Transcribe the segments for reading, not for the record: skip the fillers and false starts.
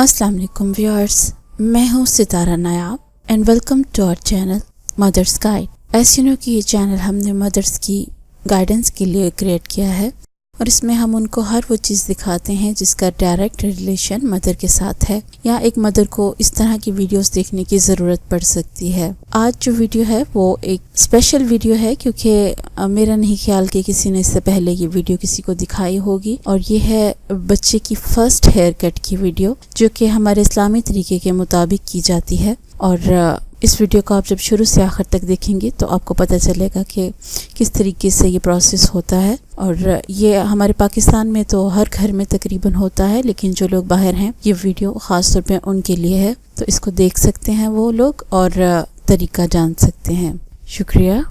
अस्सलाम वालेकुम व्यूअर्स, मैं हूँ Sitara Nayab and welcome to our channel mothers guide. ऐसे नो कि ये चैनल हमने मदर्स की गाइडेंस के लिए क्रिएट किया है और इसमें हम उनको हर वो चीज़ दिखाते हैं जिसका डायरेक्ट रिलेशन मदर के साथ है या एक मदर को इस तरह की वीडियोस देखने की ज़रूरत पड़ सकती है। आज जो वीडियो है वो एक स्पेशल वीडियो है क्योंकि मेरा नहीं ख्याल कि किसी ने इससे पहले ये वीडियो किसी को दिखाई होगी, और ये है बच्चे की फर्स्ट हेयर कट की वीडियो जो कि हमारे इस्लामी तरीके के मुताबिक की जाती है। और इस वीडियो को आप जब शुरू से आखिर तक देखेंगे तो आपको पता चलेगा कि किस तरीके से ये प्रोसेस होता है। और ये हमारे पाकिस्तान में तो हर घर में तकरीबन होता है, लेकिन जो लोग बाहर हैं ये वीडियो ख़ास तौर पे उनके लिए है, तो इसको देख सकते हैं वो लोग और तरीका जान सकते हैं। शुक्रिया।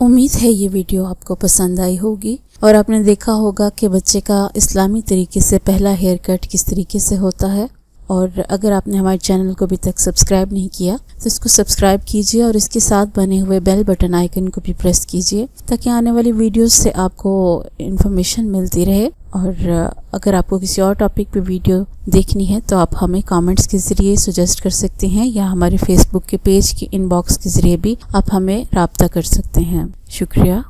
उम्मीद है ये वीडियो आपको पसंद आई होगी और आपने देखा होगा कि बच्चे का इस्लामी तरीके से पहला हेयर कट किस तरीके से होता है। और अगर आपने हमारे चैनल को अभी तक सब्सक्राइब नहीं किया तो इसको सब्सक्राइब कीजिए और इसके साथ बने हुए बेल बटन आइकन को भी प्रेस कीजिए ताकि आने वाली वीडियोस से आपको इन्फॉर्मेशन मिलती रहे। और अगर आपको किसी और टॉपिक पे वीडियो देखनी है तो आप हमें कमेंट्स के ज़रिए सजेस्ट कर सकते हैं या हमारे फेसबुक के पेज के इनबॉक्स के ज़रिए भी आप हमें राब्ता कर सकते हैं। शुक्रिया।